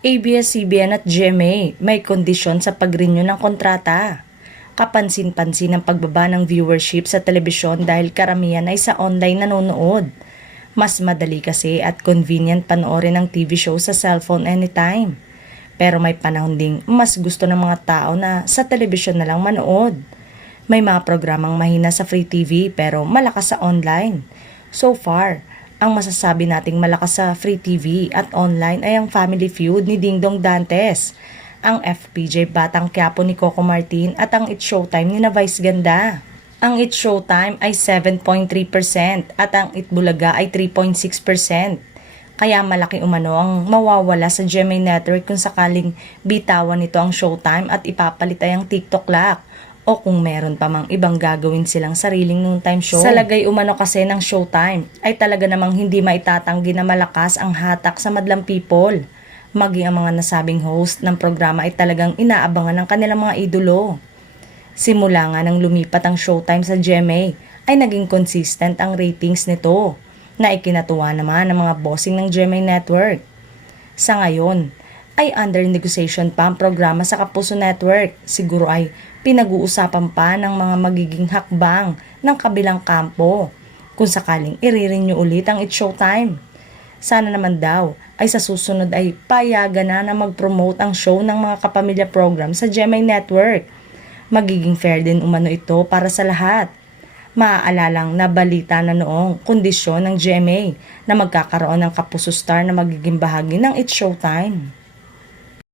ABS-CBN at GMA may kondisyon sa pag-renew ng kontrata. Kapansin-pansin ang pagbaba ng viewership sa telebisyon dahil karamihan ay sa online nanonood. Mas madali kasi at convenient panoorin ang TV show sa cellphone anytime. Pero may panahon ding mas gusto ng mga tao na sa telebisyon na lang manood. May mga programang mahina sa free TV pero malakas sa online. So far, ang masasabi nating malakas sa free TV at online ay ang Family Feud ni Dingdong Dantes, ang FPJ Batang Quiapo ni Coco Martin at ang It's Showtime ni na Vice Ganda. Ang It's Showtime ay 7.3% at ang It Bulaga ay 3.6%. Kaya malaki umano ang mawawala sa GMA Network kung sakaling bitawan nito ang Showtime at ipapalit ay ang TikTok Lock o kung meron pa mang ibang gagawin silang sariling noontime show. Sa lagay umano kasi ng Showtime ay talaga namang hindi maitatanggi na malakas ang hatak sa madlang people. Maging ang mga nasabing host ng programa ay talagang inaabangan ng kanilang mga idolo. Simula nga nang lumipat ang Showtime sa GMA ay naging consistent ang ratings nito na ikinatuwa naman ng mga bossing ng GMA Network. Sa ngayon ay under negotiation pa ang programa sa Kapuso Network. Siguro ay pinag-uusapan pa ng mga magiging hakbang ng kabilang kampo kung sakaling i-renew ulit ang It's Showtime. Sana naman daw ay sa susunod ay payagan na mag-promote ang show ng mga kapamilya program sa GMA Network. Magiging fair din umano ito para sa lahat. Maaalalang nabalita na noong kondisyon ng GMA na magkakaroon ng Kapuso Star na magiging bahagi ng It's Showtime.